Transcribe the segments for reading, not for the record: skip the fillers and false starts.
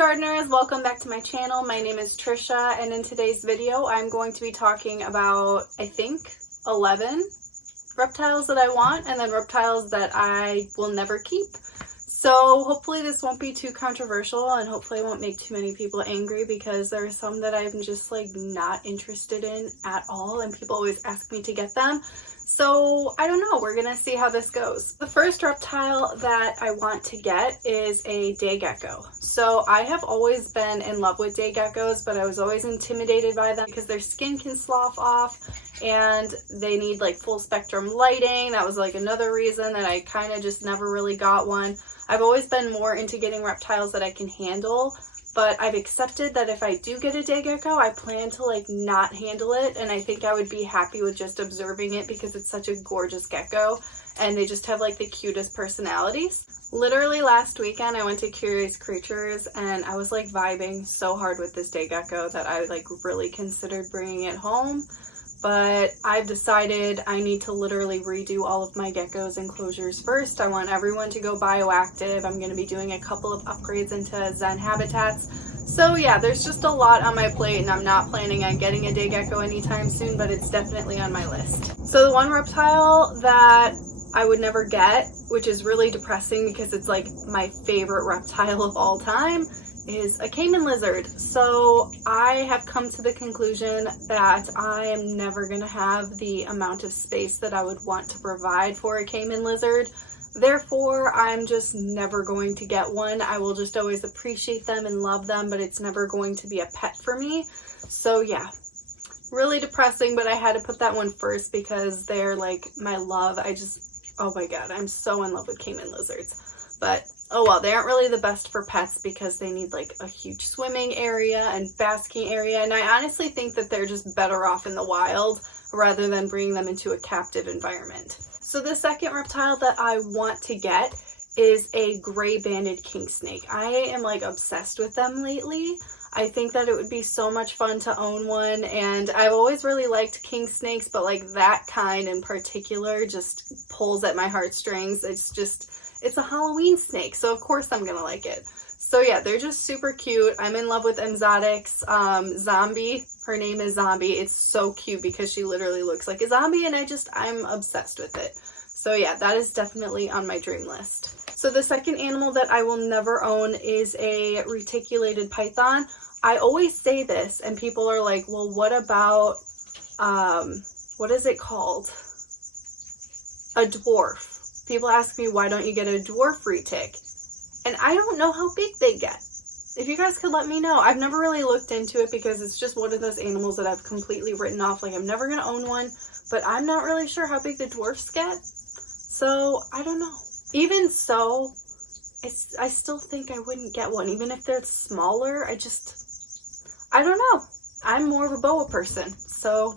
gardeners, welcome back to my channel. My name is Trisha, and in today's video I'm going to be talking about, I think, 11 reptiles that I want and then reptiles that I will never keep. So hopefully this won't be too controversial and hopefully I won't make too many people angry, because there are some that I'm just like not interested in at all and people always ask me to get them. So I don't know, we're gonna see how this goes. The first reptile that I want to get is a day gecko. So I have always been in love with day geckos, but I was always intimidated by them because their skin can slough off and they need like full spectrum lighting. That was like another reason that I kind of just never really got one. I've always been more into getting reptiles that I can handle, but I've accepted that if I do get a day gecko, I plan to like not handle it, and I think I would be happy with just observing it because it's such a gorgeous gecko and they just have like the cutest personalities. Literally last weekend I went to Curious Creatures and I was like vibing so hard with this day gecko that I like really considered bringing it home. But I've decided I need to literally redo all of my geckos enclosures first. I want everyone to go bioactive. I'm going to be doing a couple of upgrades into Zen habitats. So yeah, there's just a lot on my plate and I'm not planning on getting a day gecko anytime soon, but it's definitely on my list. So the one reptile that I would never get, which is really depressing because it's like my favorite reptile of all time, is a Cayman lizard. So I have come to the conclusion that I am never going to have the amount of space that I would want to provide for a Cayman lizard. Therefore, I'm just never going to get one. I will just always appreciate them and love them, but it's never going to be a pet for me. So yeah, really depressing, but I had to put that one first because they're like my love. Oh my god, I'm so in love with Cayman lizards. But oh well, they aren't really the best for pets because they need like a huge swimming area and basking area, and I honestly think that they're just better off in the wild rather than bringing them into a captive environment. So the second reptile that I want to get is a gray banded kingsnake. I am like obsessed with them lately. I think that it would be so much fun to own one, and I've always really liked king snakes, but like that kind in particular just pulls at my heartstrings. It's a Halloween snake, so of course I'm gonna like it. So yeah, they're just super cute. I'm in love with Exotic's Zombie. Her name is Zombie. It's so cute because she literally looks like a zombie and I'm obsessed with it. So yeah, that is definitely on my dream list. So the second animal that I will never own is a reticulated python. I always say this and people are like, well, what about, what is it called? A dwarf. People ask me, why don't you get a dwarf retic? And I don't know how big they get. If you guys could let me know. I've never really looked into it because it's just one of those animals that I've completely written off. Like I'm never going to own one, but I'm not really sure how big the dwarfs get. So I don't know. Even so, I still think I wouldn't get one. Even if they're smaller, I don't know. I'm more of a boa person. So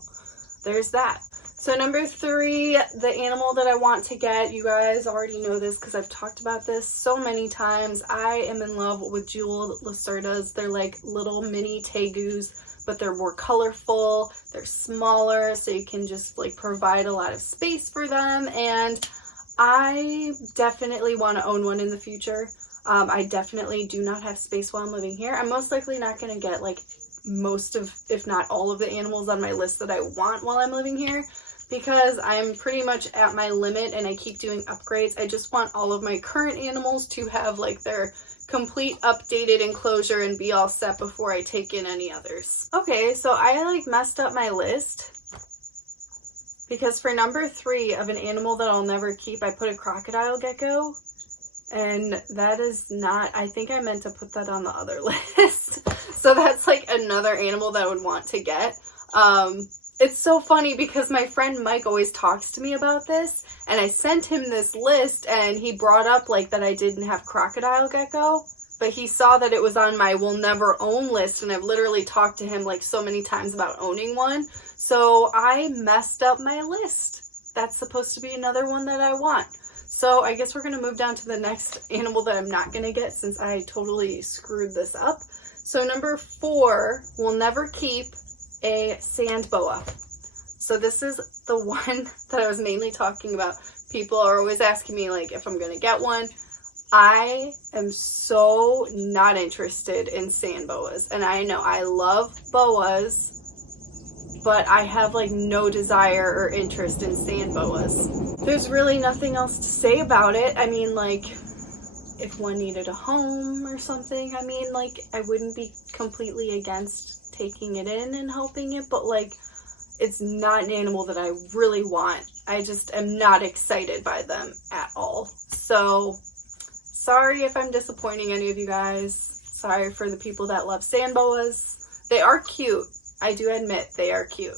there's that. So number 3, the animal that I want to get, you guys already know this because I've talked about this so many times. I am in love with jeweled Lacertas. They're like little mini tegus, but they're more colorful. They're smaller, so you can just like provide a lot of space for them. And I definitely want to own one in the future. I definitely do not have space while I'm living here. I'm most likely not going to get like most of, if not all of the animals on my list that I want while I'm living here, because I'm pretty much at my limit and I keep doing upgrades. I just want all of my current animals to have like their complete updated enclosure and be all set before I take in any others. Okay, so I like messed up my list because for number 3 of an animal that I'll never keep, I put a crocodile gecko, and that is not, I think I meant to put that on the other list. So that's like another animal that I would want to get. It's so funny because my friend Mike always talks to me about this, and I sent him this list and he brought up like that I didn't have crocodile gecko, but he saw that it was on my will never own list, and I've literally talked to him like so many times about owning one. So I messed up my list. That's supposed to be another one that I want. So I guess we're going to move down to the next animal that I'm not going to get since I totally screwed this up. So number 4, will never keep a sand boa. So this is the one that I was mainly talking about. People are always asking me like if I'm gonna get one. I am so not interested in sand boas. And I know I love boas, but I have like no desire or interest in sand boas. There's really nothing else to say about it. I mean, like, if one needed a home or something, I mean, like, I wouldn't be completely against taking it in and helping it, but like, it's not an animal that I really want. I just am not excited by them at all. So, sorry if I'm disappointing any of you guys. Sorry for the people that love sand boas. They are cute. I do admit they are cute,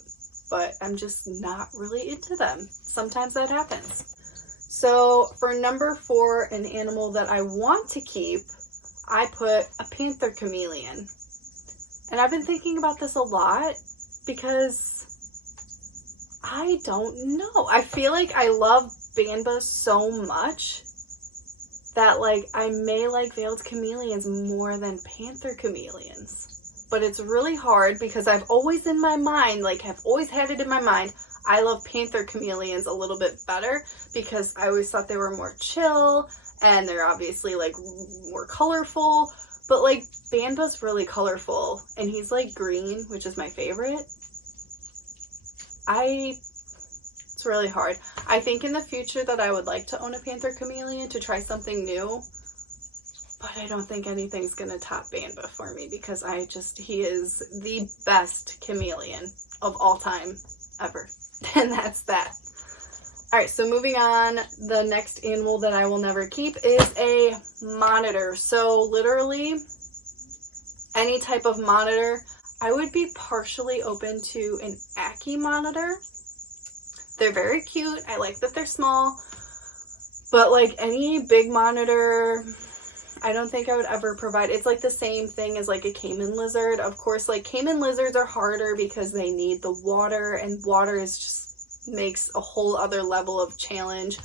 but I'm just not really into them. Sometimes that happens. So for number 4, an animal that I want to keep, I put a Panther chameleon. And I've been thinking about this a lot because I don't know. I feel like I love Banbas so much that like I may like veiled chameleons more than Panther chameleons. But it's really hard because I've always in my mind, like I've always had it in my mind, I love Panther chameleons a little bit better because I always thought they were more chill and they're obviously like more colorful. But like Banba's really colorful and he's like green, which is my favorite. It's really hard. I think in the future that I would like to own a Panther chameleon to try something new, but I don't think anything's gonna top Banba for me because he is the best chameleon of all time ever. And that's that. Alright, so moving on, the next animal that I will never keep is a monitor. So literally any type of monitor. I would be partially open to an Ackie monitor. They're very cute. I like that they're small. But like any big monitor, I don't think I would ever provide. It's like the same thing as like a Cayman lizard. Of course, like Cayman lizards are harder because they need the water, and water is just makes a whole other level of challenge.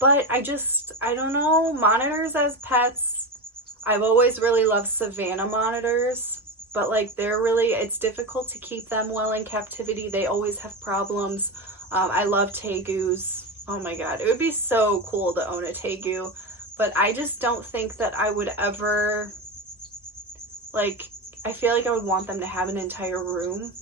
But I don't know, monitors as pets, I've always really loved savanna monitors. But like it's difficult to keep them well in captivity. They always have problems. I love tegus. Oh my god, it would be so cool to own a tegu. But I just don't think that I would ever, like, I feel like I would want them to have an entire room.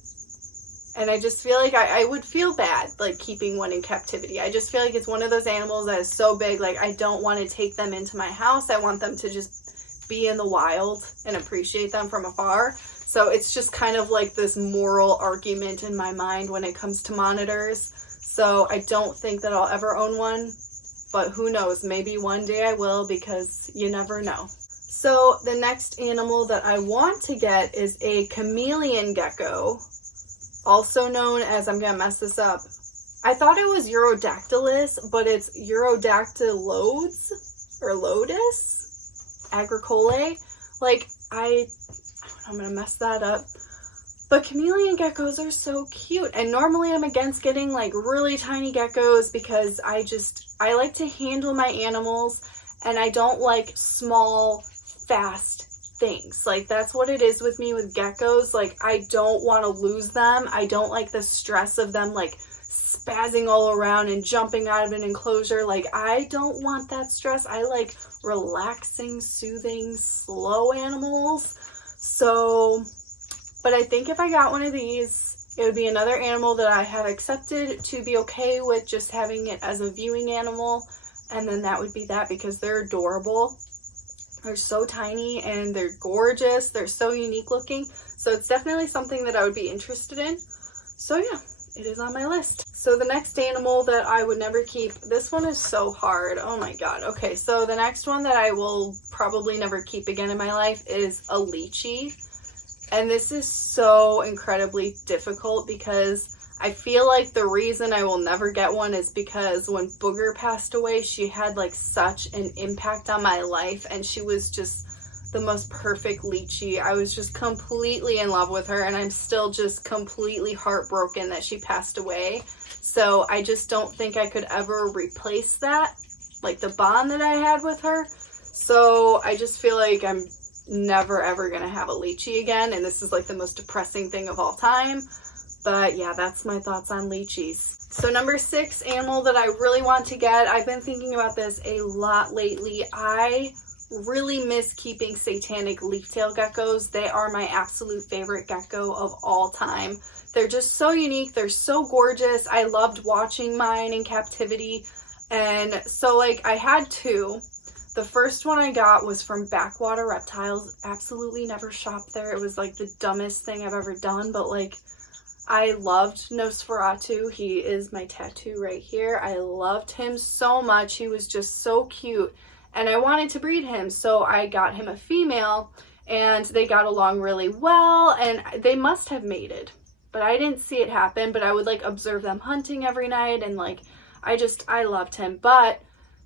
And I just feel like I would feel bad, like, keeping one in captivity. I just feel like it's one of those animals that is so big, like, I don't want to take them into my house. I want them to just be in the wild and appreciate them from afar. So it's just kind of like this moral argument in my mind when it comes to monitors. So I don't think that I'll ever own one, but who knows, maybe one day I will, because you never know. So the next animal that I want to get is a chameleon gecko, also known as, I'm gonna mess this up, I thought it was Urodactylus, but it's Urodactylodes or Lotus agricolae. Like, I'm gonna mess that up. But chameleon geckos are so cute. And normally I'm against getting like really tiny geckos because I like to handle my animals and I don't like small, fast things. Like, that's what it is with me with geckos. Like, I don't want to lose them. I don't like the stress of them like spazzing all around and jumping out of an enclosure. Like, I don't want that stress. I like relaxing, soothing, slow animals. So, but I think if I got one of these, it would be another animal that I have accepted to be okay with just having it as a viewing animal. And then that would be that, because they're adorable. They're so tiny and they're gorgeous. They're so unique looking. So it's definitely something that I would be interested in. So yeah, it is on my list. So the next animal that I would never keep, this one is so hard. Oh my god. Okay, so the next one that I will probably never keep again in my life is a lychee. And this is so incredibly difficult because I feel like the reason I will never get one is because when Booger passed away, she had like such an impact on my life, and she was just the most perfect lychee. I was just completely in love with her, and I'm still just completely heartbroken that she passed away. So I just don't think I could ever replace that, like the bond that I had with her. So I just feel like I'm never ever gonna have a lychee again, and this is like the most depressing thing of all time. But yeah, that's my thoughts on Lychees. So number 6 animal that I really want to get, I've been thinking about this a lot lately. I really miss keeping Satanic leaf-tailed geckos. They are my absolute favorite gecko of all time. They're just so unique. They're so gorgeous. I loved watching mine in captivity. And so like I had 2. The first one I got was from Backwater Reptiles. Absolutely never shopped there. It was like the dumbest thing I've ever done, but like I loved Nosferatu. He is my tattoo right here. I loved him so much. He was just so cute and I wanted to breed him. So I got him a female and they got along really well and they must have mated, but I didn't see it happen. But I would like observe them hunting every night and like I loved him. But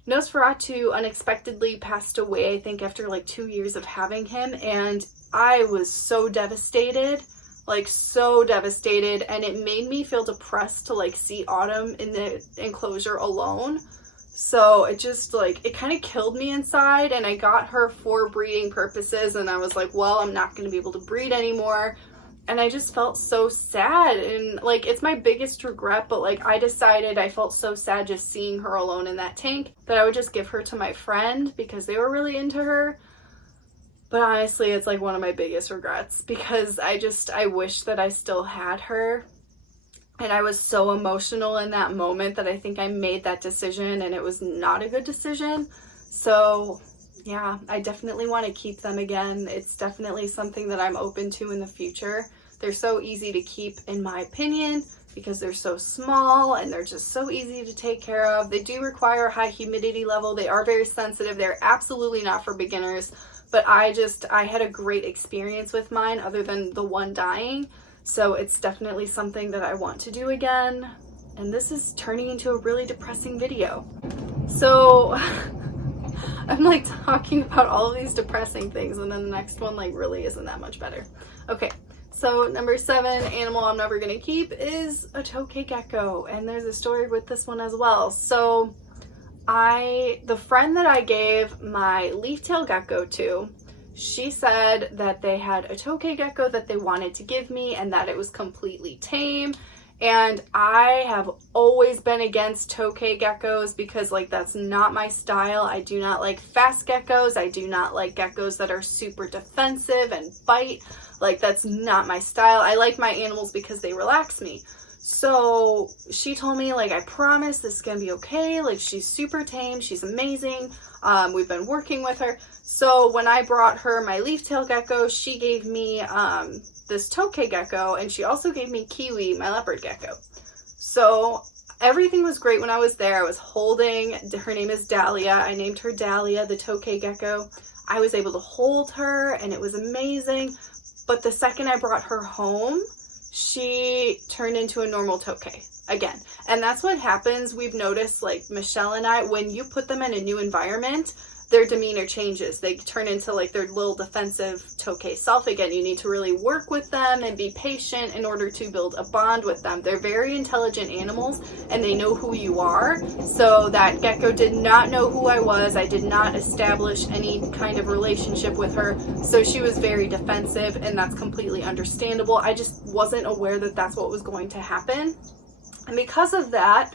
Nosferatu unexpectedly passed away, I think after like 2 years of having him, and I was so devastated, like so devastated, and it made me feel depressed to like see Autumn in the enclosure alone. So it just like, it kind of killed me inside, and I got her for breeding purposes, and I was like, well, I'm not going to be able to breed anymore. And I just felt so sad, and like it's my biggest regret, but like I decided I felt so sad just seeing her alone in that tank that I would just give her to my friend because they were really into her. But honestly, it's like one of my biggest regrets because I wish that I still had her. And I was so emotional in that moment that I think I made that decision and it was not a good decision. So yeah, I definitely want to keep them again. It's definitely something that I'm open to in the future. They're so easy to keep in my opinion because they're so small and they're just so easy to take care of. They do require a high humidity level. They are very sensitive. They're absolutely not for beginners. But I had a great experience with mine other than the one dying. So it's definitely something that I want to do again. And this is turning into a really depressing video. So I'm like talking about all of these depressing things and then the next one like really isn't that much better. Okay, so number 7 animal I'm never gonna keep is a Tokay gecko. And there's a story with this one as well. So the friend that I gave my leaf-tail gecko to, she said that they had a Tokay gecko that they wanted to give me and that it was completely tame. And I have always been against Tokay geckos because like that's not my style. I do not like fast geckos. I do not like geckos that are super defensive and bite. Like that's not my style. I like my animals because they relax me. So she told me like, I promise this is gonna be okay. Like she's super tame. She's amazing. We've been working with her. So when I brought her my leaf-tail gecko, she gave me this Tokay gecko, and she also gave me Kiwi, my leopard gecko. So everything was great when I was there. I was holding, her name is Dahlia. I named her Dahlia, the Tokay gecko. I was able to hold her and it was amazing. But the second I brought her home, she turned into a normal Tokay again. And that's what happens. We've noticed, like Michelle and I, when you put them in a new environment, their demeanor changes. They turn into like their little defensive Tokay self again. You need to really work with them and be patient in order to build a bond with them. They're very intelligent animals and they know who you are. So that gecko did not know who I was. I did not establish any kind of relationship with her. So she was very defensive, and that's completely understandable. I just wasn't aware that that's what was going to happen. And because of that,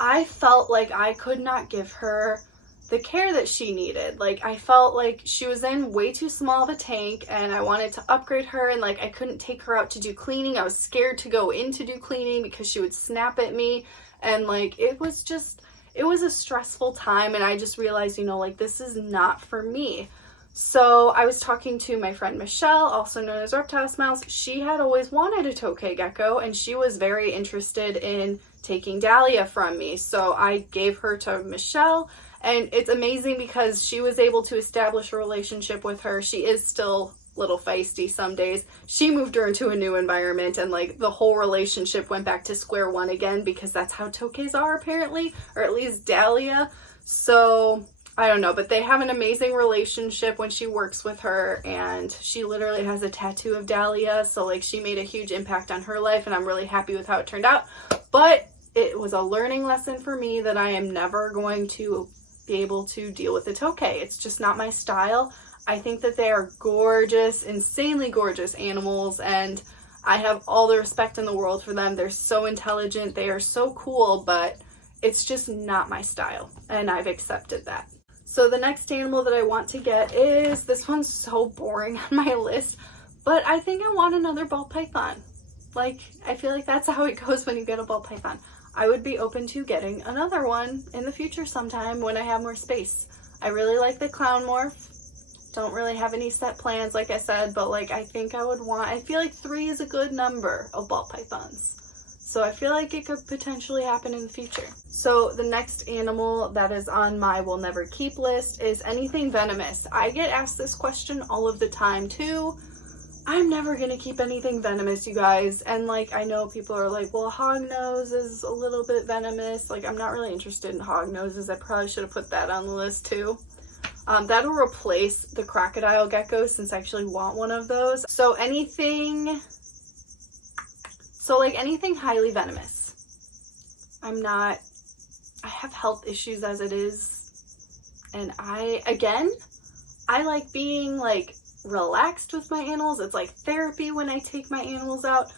I felt like I could not give her the care that she needed. Like I felt like she was in way too small of a tank and I wanted to upgrade her, and like I couldn't take her out to do cleaning. I was scared to go in to do cleaning because she would snap at me, and like it was a stressful time, and I just realized, you know, like this is not for me. So I was talking to my friend Michelle, also known as Reptile Smiles. She had always wanted a Tokay gecko and she was very interested in taking Dahlia from me. So I gave her to Michelle. And it's amazing because she was able to establish a relationship with her. She is still a little feisty some days. She moved her into a new environment and like the whole relationship went back to square one again because that's how Tokays are apparently, or at least Dahlia. So I don't know, but they have an amazing relationship when she works with her, and she literally has a tattoo of Dahlia. So like she made a huge impact on her life and I'm really happy with how it turned out. But it was a learning lesson for me that I am never going to be able to deal with the Tokay. It's just not my style. I think that they are gorgeous, insanely gorgeous animals, and I have all the respect in the world for them. They're so intelligent. They are so cool, but it's just not my style, and I've accepted that. So the next animal that I want to get is, this one's so boring on my list, but I think I want another ball python. Like, I feel like that's how it goes when you get a ball python. I would be open to getting another one in the future sometime when I have more space. I really like the clown morph. Don't really have any set plans, like I said, but like I think I would want, I feel like 3 is a good number of ball pythons. So I feel like it could potentially happen in the future. So the next animal that is on my will never keep list is anything venomous. I get asked this question all of the time too. I'm never gonna keep anything venomous, you guys. And like, I know people are like, well, hognose is a little bit venomous. Like, I'm not really interested in hognoses. I probably should have put that on the list too. That'll replace the crocodile gecko since I actually want one of those. So anything highly venomous. I have health issues as it is. And I like being like relaxed with my animals. It's like therapy when I take my animals out.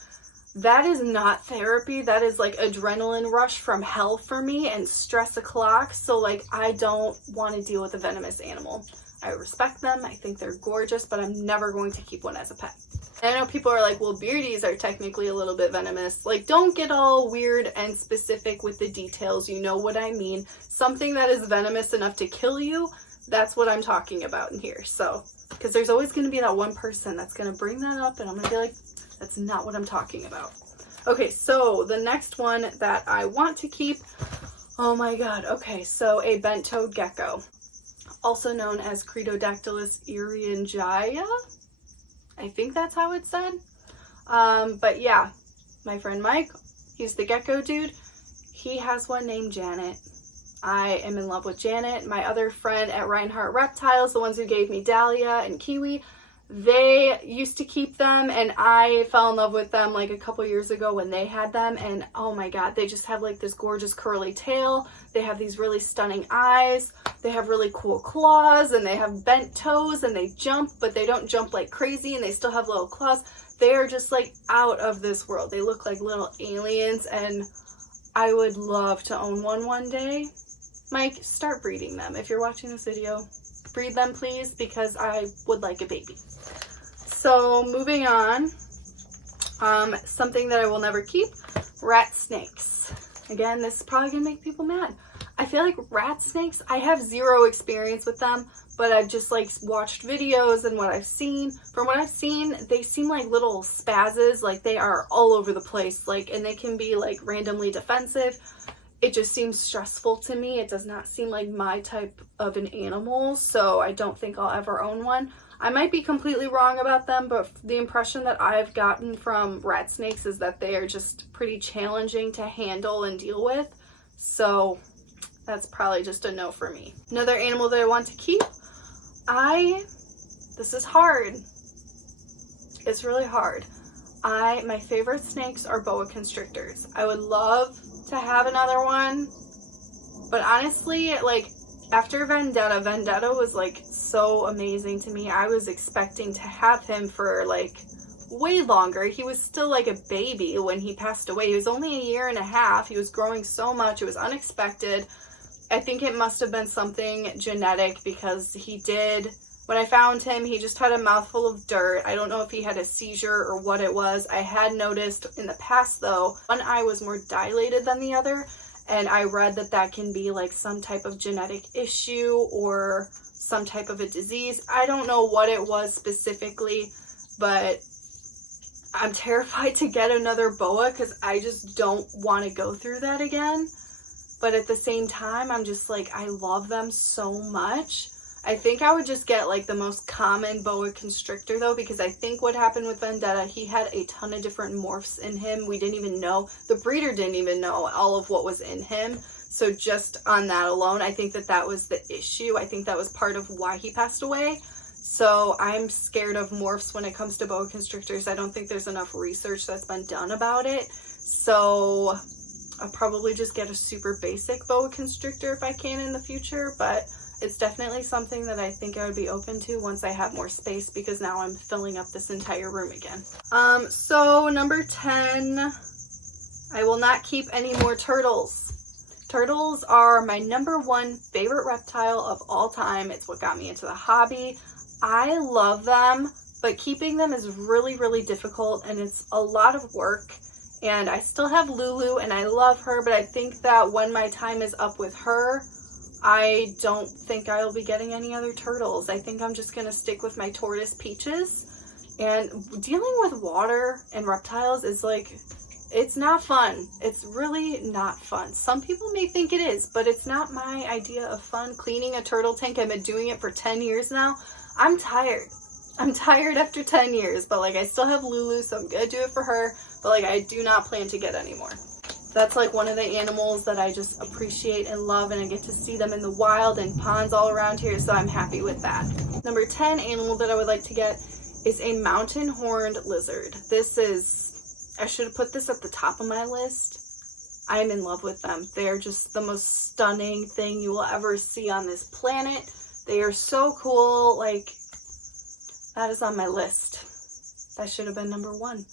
That is not therapy. That is like adrenaline rush from hell for me and stress o'clock. So like, I don't want to deal with a venomous animal. I respect them. I think they're gorgeous, but I'm never going to keep one as a pet. And I know people are like, well, beardies are technically a little bit venomous. Like, don't get all weird and specific with the details. You know what I mean? Something that is venomous enough to kill you, that's what I'm talking about in here. So, because there's always going to be that one person that's going to bring that up and I'm going to be like, that's not what I'm talking about. Okay, so the next one that I want to keep, oh my god, okay, so a bent-toed gecko, also known as Cretodactylus iriangia. I think that's how it's said. But yeah, my friend Mike, he's the gecko dude. He has one named Janet. I am in love with Janet. My other friend at Reinhardt Reptiles, the ones who gave me Dahlia and Kiwi, they used to keep them and I fell in love with them like a couple years ago when they had them, and oh my god, they just have like this gorgeous curly tail. They have these really stunning eyes. They have really cool claws and they have bent toes and they jump, but they don't jump like crazy and they still have little claws. They are just like out of this world. They look like little aliens and I would love to own one day. Mike, start breeding them. If you're watching this video, breed them please, because I would like a baby. So moving on, something that I will never keep, rat snakes. Again, this is probably gonna make people mad. I feel like rat snakes, I have zero experience with them, but I've just like watched videos and what I've seen. From what I've seen, they seem like little spazzes, like they are all over the place, like, and they can be like randomly defensive. It just seems stressful to me. It does not seem like my type of an animal, so I don't think I'll ever own one. I might be completely wrong about them, but the impression that I've gotten from rat snakes is that they are just pretty challenging to handle and deal with. So that's probably just a no for me. Another animal that I want to keep, this is hard. It's really hard. My favorite snakes are boa constrictors. I would love to have another one, but honestly, like after Vendetta was like so amazing to me. I was expecting to have him for like way longer. He was still like a baby when he passed away. He was only a year and a half. He was growing so much. It was unexpected. I think it must have been something genetic because he did, when I found him, he just had a mouthful of dirt. I don't know if he had a seizure or what it was. I had noticed in the past though, one eye was more dilated than the other, and I read that that can be like some type of genetic issue or some type of a disease. I don't know what it was specifically, but I'm terrified to get another boa because I just don't want to go through that again. But at the same time, I'm just like, I love them so much. I think I would just get like the most common boa constrictor though, because I think what happened with Vendetta, he had a ton of different morphs in him. We didn't even know, the breeder didn't even know all of what was in him. So just on that alone, I think that that was the issue. I think that was part of why he passed away. So I'm scared of morphs when it comes to boa constrictors. I don't think there's enough research that's been done about it. So I'll probably just get a super basic boa constrictor if I can in the future, but it's definitely something that I think I would be open to once I have more space, because now I'm filling up this entire room again. So number 10, I will not keep any more turtles. Turtles are my #1 favorite reptile of all time. It's what got me into the hobby. I love them, but keeping them is really, really difficult, and it's a lot of work. And I still have Lulu, and I love her, but I think that when my time is up with her, I don't think I'll be getting any other turtles. I think I'm just going to stick with my tortoise Peaches. And dealing with water and reptiles is like, it's not fun. It's really not fun. Some people may think it is, but it's not my idea of fun. Cleaning a turtle tank, I've been doing it for 10 years now. I'm tired. I'm tired after 10 years, but like I still have Lulu, so I'm going to do it for her. But like I do not plan to get any more. That's like one of the animals that I just appreciate and love, and I get to see them in the wild and ponds all around here, so I'm happy with that. Number 10 animal that I would like to get is a mountain horned lizard. This is, I should have put this at the top of my list. I'm in love with them. They're just the most stunning thing you will ever see on this planet. They are so cool. Like, that is on my list. That should have been number 1.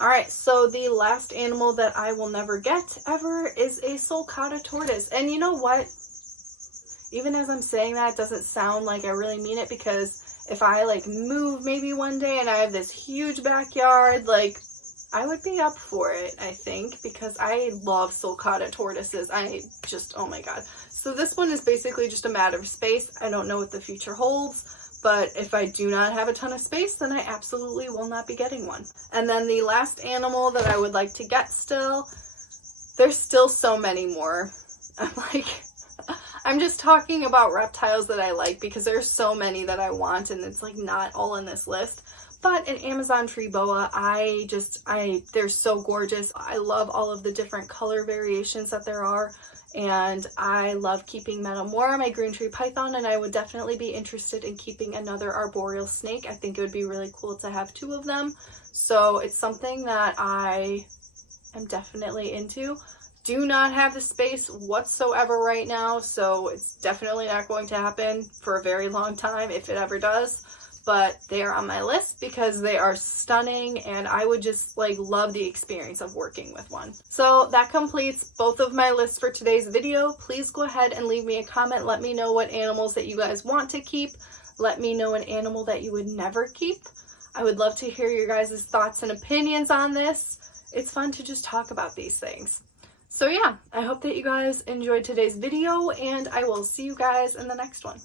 Alright, so the last animal that I will never get ever is a Sulcata tortoise. And you know what? Even as I'm saying that, it doesn't sound like I really mean it, because if I like move maybe one day and I have this huge backyard, like I would be up for it, I think, because I love Sulcata tortoises. I just, oh my god. So this one is basically just a matter of space. I don't know what the future holds. But if I do not have a ton of space, then I absolutely will not be getting one. And then the last animal that I would like to get still, there's still so many more. I'm just talking about reptiles that I like, because there's so many that I want, and it's like not all in this list. But an Amazon tree boa, they're so gorgeous. I love all of the different color variations that there are. And I love keeping Metamora, my green tree python, and I would definitely be interested in keeping another arboreal snake. I think it would be really cool to have 2 of them. So it's something that I am definitely into. Do not have the space whatsoever right now, so it's definitely not going to happen for a very long time if it ever does. But they are on my list because they are stunning, and I would just like love the experience of working with one. So that completes both of my lists for today's video. Please go ahead and leave me a comment. Let me know what animals that you guys want to keep. Let me know an animal that you would never keep. I would love to hear your guys' thoughts and opinions on this. It's fun to just talk about these things. So yeah, I hope that you guys enjoyed today's video, and I will see you guys in the next one.